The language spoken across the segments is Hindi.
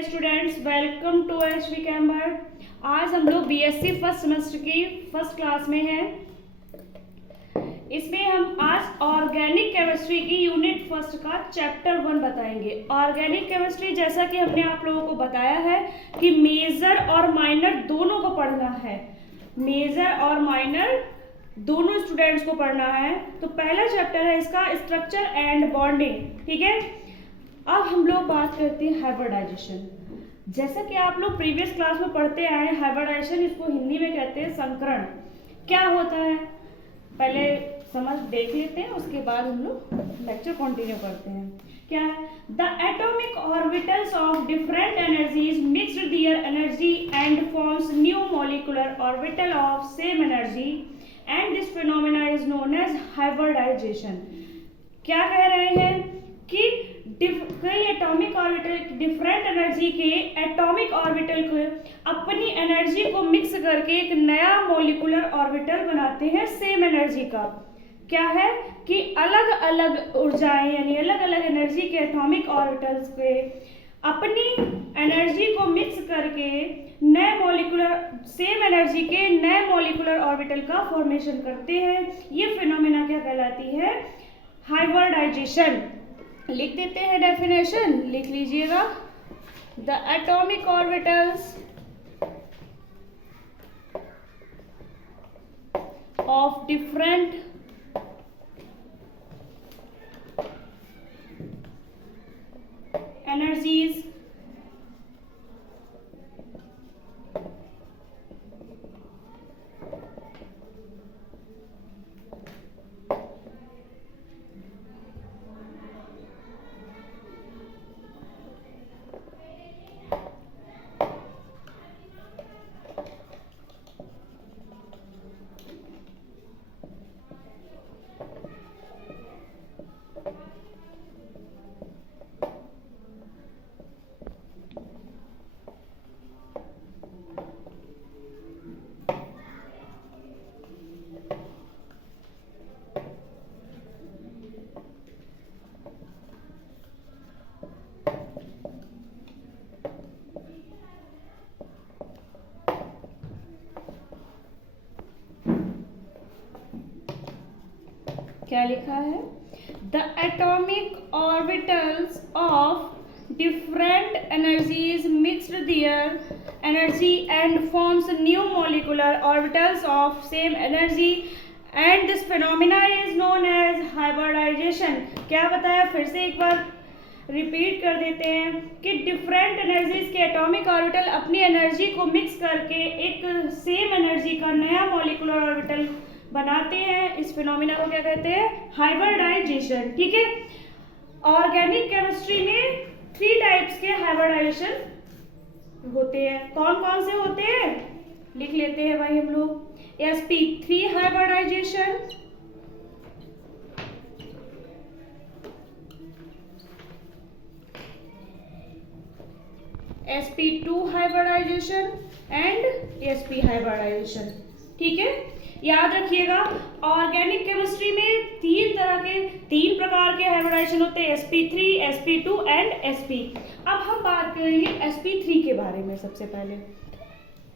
Dear students, welcome to HV camber. आज हम लोग बीएससी फर्स्ट सेमेस्टर की फर्स्ट क्लास में हैं। इसमें हम आज ऑर्गेनिक केमिस्ट्री की यूनिट फर्स्ट का चैप्टर 1 बताएंगे। ऑर्गेनिक केमिस्ट्री जैसा कि हमने आप लोगों को बताया है कि मेजर और माइनर दोनों को पढ़ना है। मेजर और माइनर दोनों स्टूडेंट्स को पढ़ना है। तो पहला चैप्टर है इसका स्ट्रक्चर एंड बॉन्डिंग। ठीक है, अब हम लोग बात करते हैं हाइब्रिडाइजेशन। जैसा कि आप लोग प्रीवियस क्लास में पढ़ते आए हैं, हाइब्रिडाइजेशन इसको हिंदी में कहते हैं संकरण। क्या होता है पहले समझ देख लेते हैं, उसके बाद हम लोग लेक्चर कंटिन्यू करते हैं। क्या है? The atomic orbitals of different energies mixed their energy and forms new molecular orbital of same energy and this phenomena is known as hybridization. क्या कह रहे हैं कि कई एटॉमिक ऑर्बिटल डिफरेंट एनर्जी के एटॉमिक ऑर्बिटल को अपनी एनर्जी को मिक्स करके एक नया मॉलिक्यूलर ऑर्बिटल बनाते हैं सेम एनर्जी का। क्या है कि अलग अलग ऊर्जाएं यानी अलग अलग एनर्जी के एटॉमिक ऑर्बिटल्स के अपनी एनर्जी को मिक्स करके नए मॉलिक्यूलर सेम एनर्जी के नए मॉलिक्यूलर ऑर्बिटल का फॉर्मेशन करते हैं। ये फिनोमेना क्या कहलाती है? हाइब्रिडाइजेशन। लिख देते हैं डेफिनेशन, लिख लीजिएगा। The atomic orbitals of different energies क्या लिखा है? The atomic orbitals of different energies mixed their energy and forms new molecular orbitals of same energy and this phenomena is known as hybridization. क्या बताया? फिर से एक बार रिपीट कर देते हैं कि डिफरेंट एनर्जीज के एटॉमिक ऑर्बिटल अपनी एनर्जी को मिक्स करके एक सेम एनर्जी का नया मॉलिक्यूलर ऑर्बिटल बनाते हैं। इस फिनोमेना को क्या कहते हैं? हाइब्रिडाइजेशन। ठीक है, ऑर्गेनिक केमिस्ट्री में 3 टाइप्स के हाइब्रिडाइजेशन होते हैं। कौन कौन से होते हैं लिख लेते हैं भाई हम लोग। sp3 hybridization, sp2 hybridization and sp hybridization. ठीक है, याद रखिएगा ऑर्गेनिक केमिस्ट्री में 3 प्रकार के हाइब्रिडाइजेशन होते हैं, sp3, sp2 एंड sp। अब हम बात करेंगे sp3 के बारे में सबसे पहले।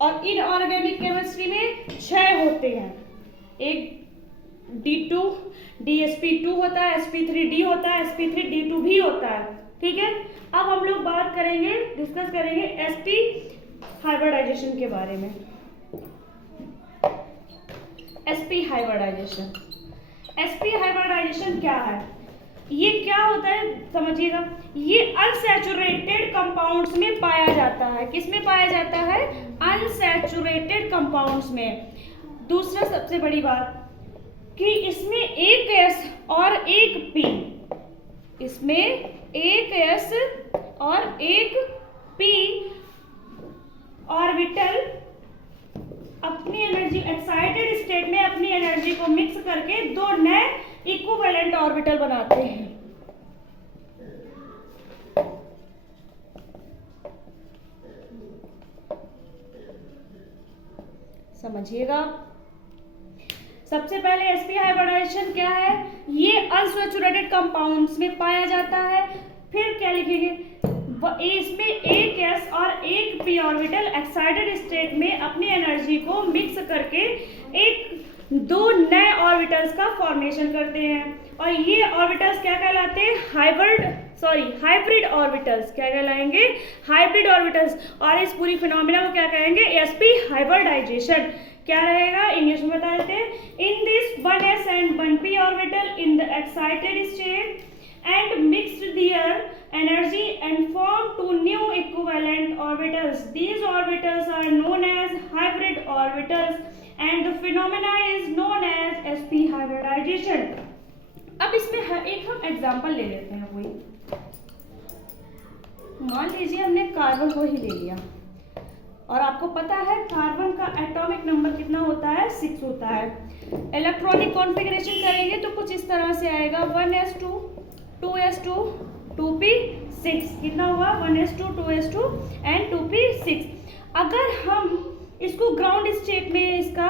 और इन ऑर्गेनिक केमिस्ट्री में 6 होते हैं। एक d2 dsp2 होता है, sp3d होता है, sp3d2 भी होता है। ठीक है, अब हम लोग बात करेंगे, डिस्कस करेंगे sp हाइब्रिडाइजेशन के बारे में। sp hybridisation. sp हाइब्रिडाइजेशन क्या है? ये क्या होता है समझिएगा। ये अनसैचुरेटेड कंपाउंड्स में पाया जाता है। किस में पाया जाता है? अनसैचुरेटेड कंपाउंड्स में। दूसरा सबसे बड़ी बात कि इसमें एक s और एक p, इसमें एक s और एक p ऑर्बिटल अपनी एनर्जी एक्साइटेड स्टेट में अपनी एनर्जी को मिक्स करके 2 नए इक्विवेलेंट ऑर्बिटल बनाते हैं। समझिएगा। सबसे पहले sp हाइब्रिडाइजेशन क्या है? ये अनसैचुरेटेड कंपाउंड्स में पाया जाता है। फिर क्या लिखेंगे? इसमें एक s p orbital excited state में अपनी एनर्जी को मिक्स करके एक दो नए ऑर्बिटल्स का फॉर्मेशन करते हैं और ये ऑर्बिटल्स क्या कहलाते हैं? Hybrid orbitals. क्या कहलाएंगे? Hybrid orbitals. और इस पूरी फिनोमिना को क्या कहेंगे? sp hybridisation. क्या रहेगा इंग्लिश में बता देते हैं। In this 1s and 1p orbital in the excited state and mixed their energy and form two new equivalent orbitals. These orbitals are known as hybrid orbitals and the phenomena is known as sp hybridization. अब इसमें एक हम एग्जांपल ले लेते हैं। कोई मान लीजिए हमने कार्बन को ही ले लिया और आपको पता है कार्बन का एटॉमिक नंबर कितना होता है? 6 होता है। इलेक्ट्रॉनिक कॉन्फ़िगरेशन करेंगे तो कुछ इस तरह से आएगा 1s2 2s2 2p6। कितना हुआ? 1s2 2s2 and 2p6। अगर हम इसको ग्राउंड स्टेट में इसका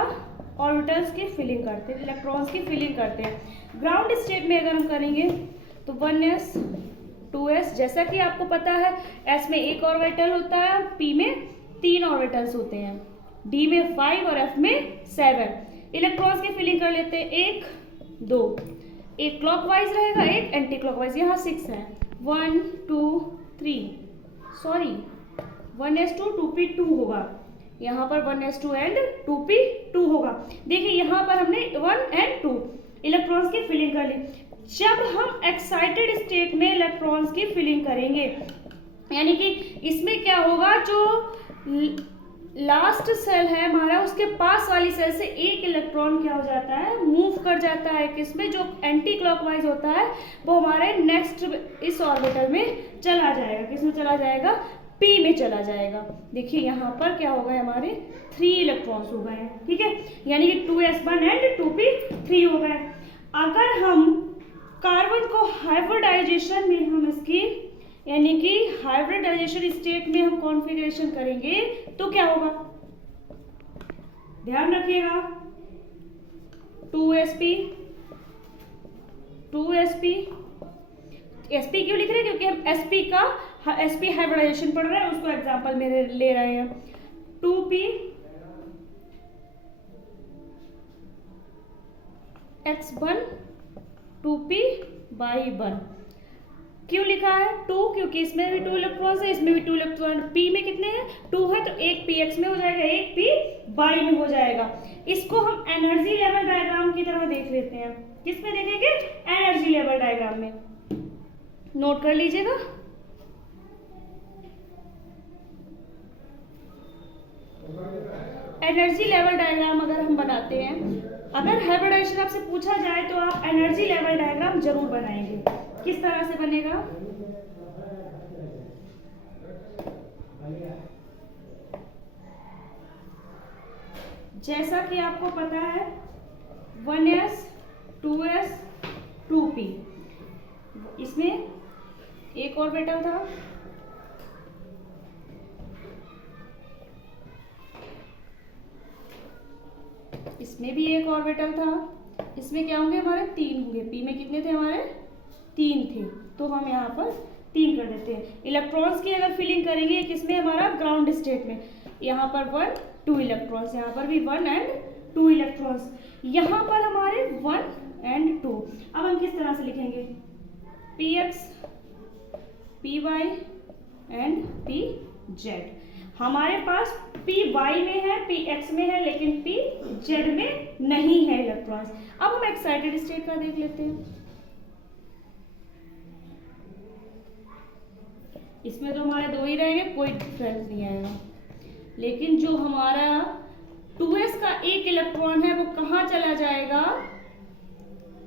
ऑर्बिटल्स की फिलिंग करते हैं, इलेक्ट्रॉन्स की फिलिंग करते हैं। ग्राउंड स्टेट में अगर हम करेंगे तो 1s 2s, जैसा कि आपको पता है s में एक ऑर्बिटल होता है, p में 3 ऑर्बिटल्स होते हैं, d में 5 और f में 7। इलेक्ट्रॉन्स की फिलिंग कर लेते हैं 1 2, एक क्लॉकवाइज रहेगा एक एंटी क्लॉकवाइज। यहाँ 6 है 1 2 3, सॉरी 1s2 2p2 होगा, यहाँ पर 1s2 एंड 2p2 होगा। देखिए यहाँ पर हमने 1 एंड 2 इलेक्ट्रॉन्स की फिलिंग कर ली। जब हम एक्साइटेड स्टेट में इलेक्ट्रॉन्स की फिलिंग करेंगे यानी कि इसमें क्या होगा, जो लास्ट सेल है हमारा उसके पास वाली सेल से एक इलेक्ट्रॉन क्या हो जाता है? मूव कर जाता है। किसमें? जो एंटी क्लॉकवाइज होता है वो हमारे नेक्स्ट इस ऑर्बिटल में चला जाएगा। किसमें चला जाएगा? p में चला जाएगा। देखिए यहाँ पर क्या हो गए? हमारे 3 इलेक्ट्रॉन्स हो गए हैं। ठीक है, यानी कि 2s1 एंड 2p3 हो गए। अगर हम कार्बन को हाइब्रिडाइजेशन में हम इसकी यानी कि हाइब्रिडाइजेशन स्टेट में हम कॉन्फ़िगरेशन करेंगे तो क्या होगा? ध्यान रखिएगा 2sp sp क्यों लिख रहे हैं? क्योंकि हम sp हाइब्रिडाइजेशन पढ़ रहे हैं, उसको एग्जांपल में ले रहे हैं। 2p x1 2p/1 क्यों लिखा है? 2 क्योंकि इसमें भी 2 इलेक्ट्रॉन्स है, इसमें भी 2 इलेक्ट्रॉन। p में कितने हैं? 2 है तो एक px में हो जाएगा, एक p/y में हो जाएगा। इसको हम एनर्जी लेवल डायग्राम की तरह देख लेते हैं। किस में देखेंगे? एनर्जी लेवल डायग्राम में। नोट कर लीजिएगा। एनर्जी लेवल डायग्राम अगर हम बनाते हैं, अगर हाइब्रिडाइजेशन आपसे पूछा जाए तो आप एनर्जी लेवल डायग्राम जरूर बनाएंगे। किस तरह से बनेगा? जैसा कि आपको पता है 1s 2s 2p, इसमें एक ऑर्बिटल था, इसमें भी एक ऑर्बिटल था, इसमें क्या होंगे? हमारे 3 होंगे। p में कितने थे? हमारे 3 थे, तो हम यहाँ पर 3 कर देते हैं। इलेक्ट्रॉन्स की अगर फिलिंग करेंगे किसमें? हमारा ग्राउंड स्टेट में। यहाँ पर 1 2 इलेक्ट्रॉन्स, यहाँ पर भी 1 एंड 2 इलेक्ट्रॉन्स, यहाँ पर हमारे 1 एंड 2। अब हम किस तरह से लिखेंगे? px py and pz। हमारे पास py में है, px में है, लेकिन pz में नहीं है इलेक्ट्रॉन्स। अब हम एक्साइटेड स्टेट का देख लेते हैं। इसमें तो हमारे 2 ही रहेंगे, कोई डिफरेंस नहीं आएगा। लेकिन जो हमारा 2s का एक इलेक्ट्रॉन है वो कहाँ चला जाएगा?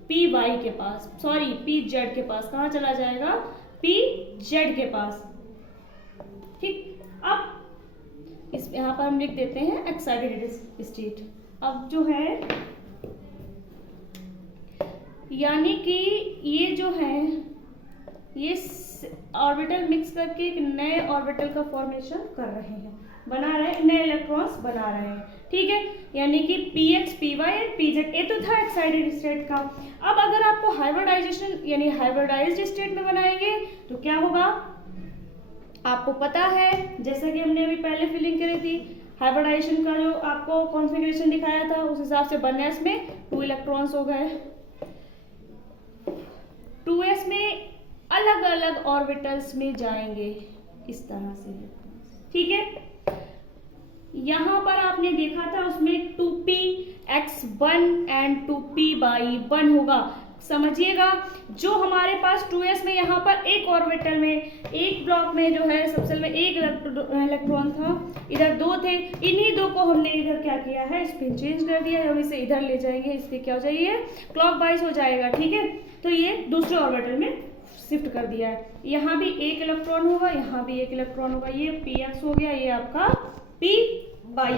py के पास, सॉरी pz के पास। कहाँ चला जाएगा? pz के पास। ठीक, अब इस यहाँ पर हम लिख देते हैं एक्साइटेड स्टेट। अब जो है यानी कि ये जो है ये ऑर्बिटल मिक्स करके एक नए ऑर्बिटल का फॉर्मेशन कर रहे हैं, बना रहे हैं, नए इलेक्ट्रॉन्स बना रहे हैं। ठीक है, यानी कि px py एंड pz। ये तो था एक्साइटेड स्टेट का। अब अगर आपको हाइब्रिडाइजेशन यानी हाइब्रिडाइज्ड स्टेट में बनाएंगे तो क्या होगा? आपको पता है, जैसा कि हमने अभी पहले हाइब्रिडाइजेशन का जो आपको कॉन्फ़िगरेशन दिखाया था उस हिसाब से 1s में 2 इलेक्ट्रॉन्स हो गए, 2s में अलग अलग ऑर्बिटल्स में जाएंगे इस तरह से, ठीक है। यहां पर आपने देखा था उसमें 2p(x1) एंड 2p/1 होगा। समझिएगा, जो हमारे पास 2s में यहाँ पर एक ऑर्बिटल में एक ब्लॉक में जो है सबसे में एक इलेक्ट्रॉन था, इधर 2 थे, इन्हीं 2 को हमने इधर क्या किया है, स्पिन चेंज कर दिया है। हम इसे इधर ले जाएंगे, इसके क्या हो जाइए, क्लॉकवाइज हो जाएगा, ठीक है। तो ये दूसरे ऑर्बिटल में शिफ्ट कर दिया है। यहाँ भी एक इलेक्ट्रॉन होगा, यहाँ भी एक इलेक्ट्रॉन होगा, ये px हो गया, ये आपका py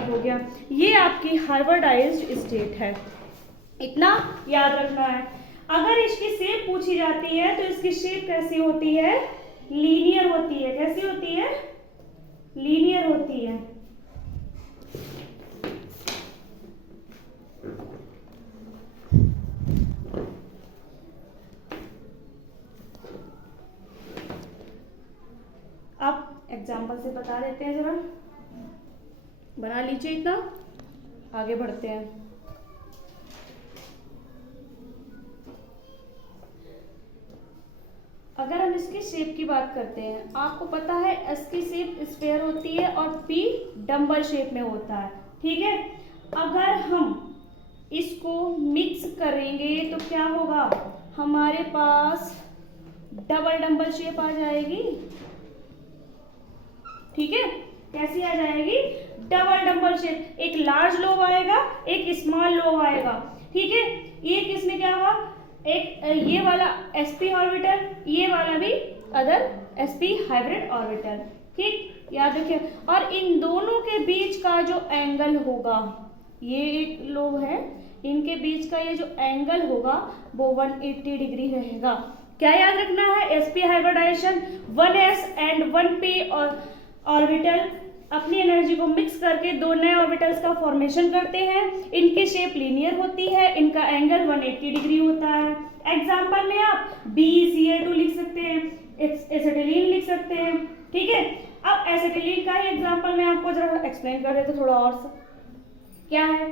हो गया। ये आपकी हाइब्रिडाइज्ड स्टेट है, इतना याद रखना है। अगर इसकी शेप पूछी जाती है तो इसकी शेप कैसी होती है, लीनियर होती है। कैसी होती है, लीनियर होती है। अब एग्जाम्पल से बता देते हैं, जरा बना लीजिए, इतना आगे बढ़ते हैं। अगर हम इसकी शेप की बात करते हैं, आपको पता है एस की शेप स्फेयर होती है और पी डम्बल शेप में होता है, ठीक है। अगर हम इसको मिक्स करेंगे तो क्या होगा, हमारे पास डबल डम्बल शेप आ जाएगी, ठीक है। कैसी आ जाएगी, डबल डम्बल शेप। एक लार्ज लोब आएगा, एक स्मॉल लोब आएगा, ठीक है। ये किसमें क्या हुआ, एक ये वाला sp ऑर्बिटल, ये वाला भी अदर sp हाइब्रिड ऑर्बिटल, ठीक, याद रखिए। और इन दोनों के बीच का जो एंगल होगा, ये एक लोब है, इनके बीच का ये जो एंगल होगा वो 180 डिग्री रहेगा। क्या याद रखना है, sp hybridization 1s and 1p orbital अपनी एनर्जी को मिक्स करके 2 नए ऑर्बिटल्स का फॉर्मेशन करते हैं। इनकी शेप लीनियर होती है, इनका एंगल 180 डिग्री होता है। एग्जांपल में आप BeCl2 लिख सकते हैं, एसिटिलीन लिख सकते हैं, ठीक है। अब एसिटिलीन का ही एग्जांपल मैं आपको जरा एक्सप्लेन कर देता हूं थोड़ा और सा। क्या है,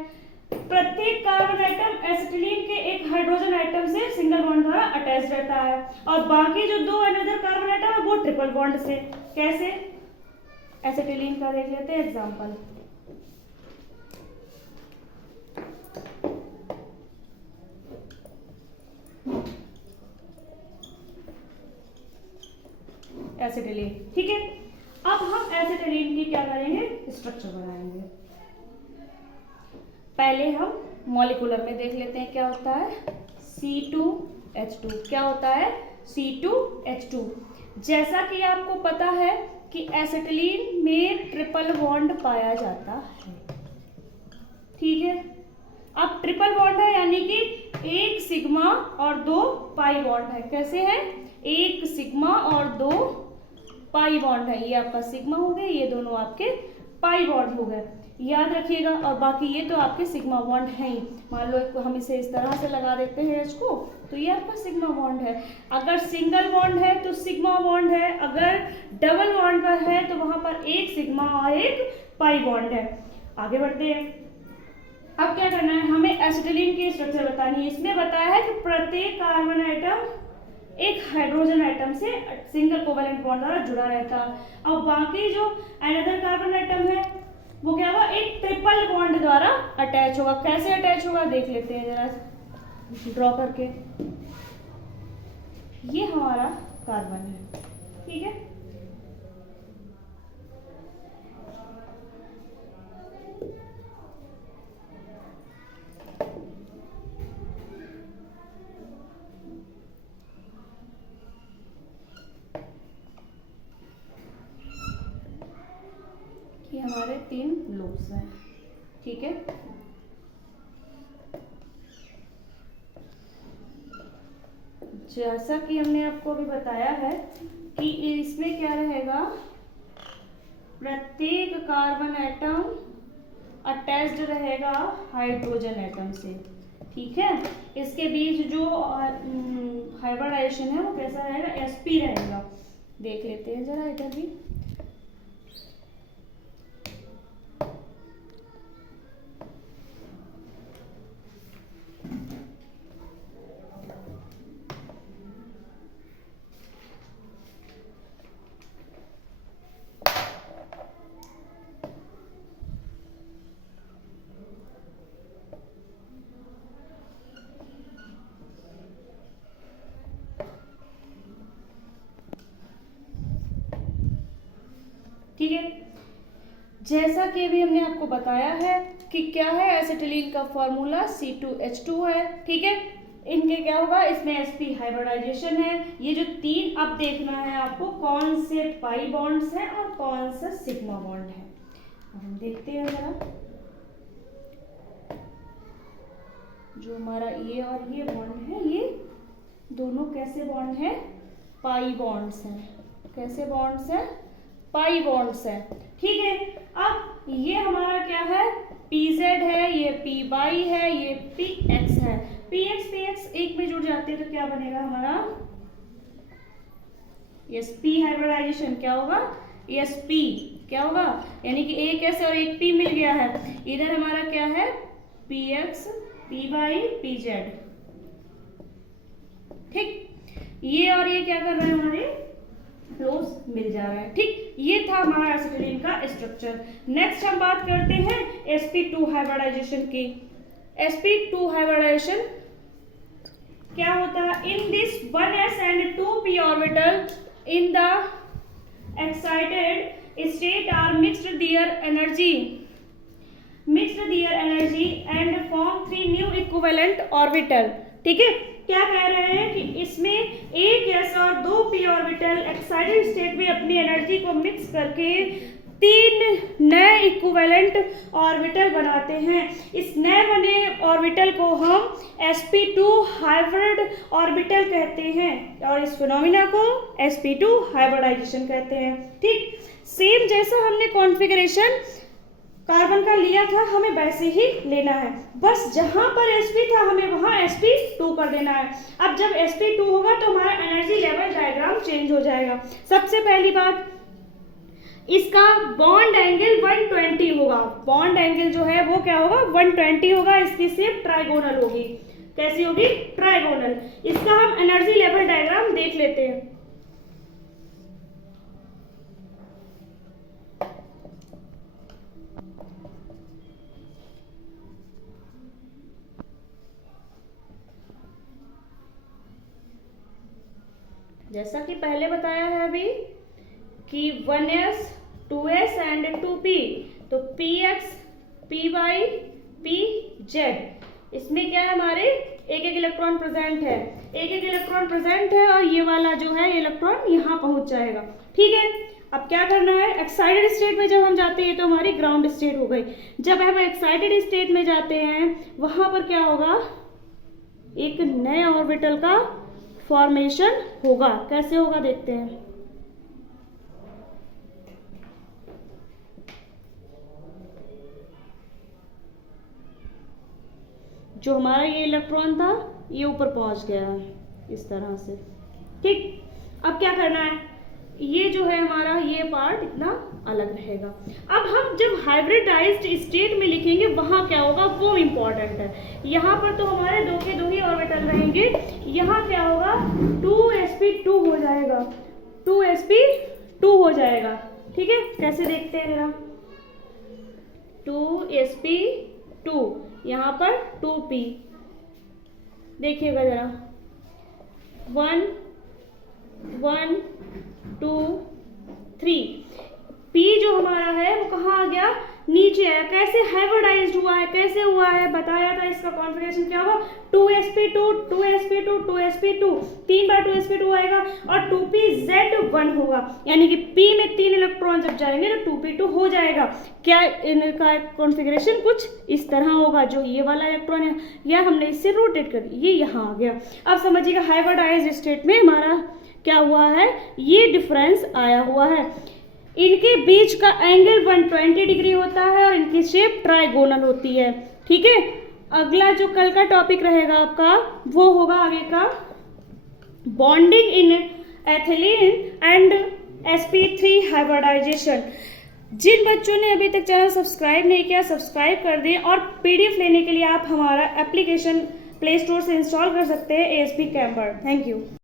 प्रत्येक कार्बन एटम एसिटिलीन के एक हाइड्रोजन एटम से सिंगल बॉन्ड द्वारा अटैच रहता है और बाकी जो 2 अनदर कार्बन एटम है वो ट्रिपल बॉन्ड से। कैसे, एसिटिलीन का देख लेते हैं एग्जांपल। एसिटिलीन, ठीक है। अब हम एसिटिलीन की क्या करेंगे, स्ट्रक्चर बनाएंगे। पहले हम मॉलिक्यूलर में देख लेते हैं क्या होता है, C2H2। क्या होता है, C2H2। जैसा कि आपको पता है कि एसिटिलीन में ट्रिपल बॉन्ड पाया जाता है, ठीक है। अब ट्रिपल बॉन्ड है यानी कि एक सिग्मा और 2 पाई बॉन्ड है। कैसे है, एक सिग्मा और 2 पाई बॉन्ड है। ये आपका सिग्मा हो गए, ये दोनों आपके पाई बॉन्ड हो गए, याद रखिएगा। और बाकी ये तो आपके सिग्मा बॉन्ड है ही। मान लो हम इसे इस तरह से लगा देते हैं H को, तो ये आपका सिग्मा बॉन्ड है। अगर सिंगल बॉन्ड है तो सिग्मा बॉन्ड है, अगर डबल बॉन्ड पर है तो वहां पर एक सिग्मा और एक पाई बॉन्ड है। आगे बढ़ते हैं। अब क्या करना है, हमें एसिटिलीन की स्ट्रक्चर बतानी है। इसमें बताया है कि प्रत्येक कार्बन एटम एक हाइड्रोजन एटम से सिंगल कोवेलेंट बॉन्ड द्वारा जुड़ा रहता है और बाकी जो अनदर कार्बन एटम है वो क्या होगा, एक ट्रिपल बॉन्ड द्वारा अटैच होगा। कैसे अटैच होगा देख लेते हैं जरा ड्रॉ करके। ये हमारा कार्बन है, ठीक है। ये हमारे 3 लूप्स हैं, ठीक है। जैसा कि हमने आपको अभी बताया है कि इसमें क्या रहेगा, प्रत्येक कार्बन एटम अटैच्ड रहेगा हाइड्रोजन एटम से, ठीक है। इसके बीच जो हाइब्रिडाइजेशन है वो कैसा रहेगा, sp रहेगा। देख लेते हैं जरा इधर भी। ठीक है, जैसा कि अभी हमने आपको बताया है कि क्या है, एसिटिलीन का फॉर्मूला C2H2 है। ठीक है, इनके क्या होगा, इसमें sp हाइब्रिडाइजेशन है। ये जो तीन अब देखना है आपको, कौन से पाई बॉन्ड्स हैं और कौन सा सिग्मा बॉन्ड है। अब हम देखते हैं जरा, जो हमारा ये और ये बॉन्ड है, ये दोनों कैसे बॉन्ड है, पाई बॉन्ड्स हैं। कैसे बॉन्ड्स हैं, पाई बॉन्ड्स हैं। ठीक है, अब ये हमारा क्या है, pz है, ये py है, ये px है। px एक में जुड़ जाते हैं तो क्या बनेगा हमारा, sp हाइब्रिडाइजेशन क्या होगा, sp क्या होगा, यानी कि एक s और एक p मिल गया है। इधर हमारा क्या है, px py pz। ठीक, ये और ये क्या कर रहे हैं, हमारे क्लोज मिल जा रहा है। ठीक, ये था हमारा एसिटिलीन का स्ट्रक्चर। नेक्स्ट हम बात करते हैं sp2 हाइब्रिडाइजेशन की। sp2 हाइब्रिडाइजेशन क्या होता है, in this 1s and 2p orbital in the excited state are mixed their energy and form 3 new equivalent orbital. ठीक है, क्या कह रहे हैं कि इसमें एक s और 2p ऑर्बिटल एक्साइटेड स्टेट में अपनी एनर्जी को मिक्स करके 3 नए इक्विवेलेंट ऑर्बिटल बनाते हैं। इस नए बने ऑर्बिटल को हम sp2 हाइब्रिड ऑर्बिटल कहते हैं और इस फिनोमिना को sp2 हाइब्रिडाइजेशन कहते हैं। ठीक, सेम जैसा हमने कॉन्फ़िगरेशन कार्बन का लिया था, हमें वैसे ही लेना है, बस जहां पर sp था हमें वहां sp2 कर देना है। अब जब sp2 होगा तो हमारा एनर्जी लेवल डायग्राम चेंज हो जाएगा। सबसे पहली बात, इसका बॉन्ड एंगल 120 होगा। बॉन्ड एंगल जो है वो क्या होगा, 120 होगा। इसकी शेप ट्राइगोनल होगी। कैसी होगी, ट्राइगोनल। इसका हम एनर्जी लेवल डायग्राम देख लेते हैं। जैसा कि पहले बताया है अभी कि 1s 2s एंड 2p, तो px py pz, इसमें क्या है, हमारे एक एक इलेक्ट्रॉन प्रेजेंट है, एक एक इलेक्ट्रॉन प्रेजेंट है और ये वाला जो है इलेक्ट्रॉन यहाँ पहुंच जाएगा। ठीक है, अब क्या करना है, एक्साइटेड स्टेट में जब हम जाते हैं तो हमारी ग्राउंड स्टेट हो गई। जब हम एक्साइटेड स्टेट में जाते हैं वहां पर क्या होगा, एक नए ऑर्बिटल का फॉर्मेशन होगा। कैसे होगा देखते हैं। जो हमारा ये इलेक्ट्रॉन था ये ऊपर पहुंच गया है इस तरह से। ठीक, अब क्या करना है, ये जो है हमारा ये पार्ट इतना अलग रहेगा। अब हम जब हाइब्रिडाइज्ड स्टेट में लिखेंगे वहां क्या होगा वो इम्पोर्टेंट है। यहाँ पर तो हमारे दो के दो ही ऑर्बिटल रहेंगे, यहाँ क्या होगा 2sp2 हो जाएगा, 2sp2 हो जाएगा। ठीक है, कैसे देखते हैं जरा, 2sp2, यहाँ पर 2p, देखिएगा जरा, 1 1 2 3, p जो हमारा है वो कहाँ आ गया, नीचे है। कैसे हाइब्रिडाइज्ड हुआ है, कैसे हुआ है, बताया था इसका कॉन्फ़िगरेशन क्या होगा, 2sp2 2sp2 2sp2, 3 बार 2sp2 आएगा और 2pz1 होगा, यानी कि p में 3 इलेक्ट्रॉन जब जाएंगे तो 2p2 हो जाएगा। क्या इनका कॉन्फ़िगरेशन कुछ इस तरह होगा, जो ये वाला इलेक्ट्रॉन है या हमने इससे रोटेट कर दिया, ये यहाँ आ गया। अब समझिएगा हाइब्रिडाइज्ड स्टेट में हमारा क्या हुआ है, ये डिफरेंस आया हुआ है। इनके बीच का एंगल 120 डिग्री होता है और इनकी शेप ट्राइगोनल होती है। ठीक है, अगला जो कल का टॉपिक रहेगा आपका वो होगा आगे का bonding in ethylene and sp3 hybridisation. जिन बच्चों ने अभी तक चैनल सब्सक्राइब नहीं किया सब्सक्राइब कर दें, और पीडीएफ लेने के लिए आप हमारा एप्लीकेशन प्ले स्टोर से इंस्टॉल कर सकते हैं ASP कैम्पर। Thank you.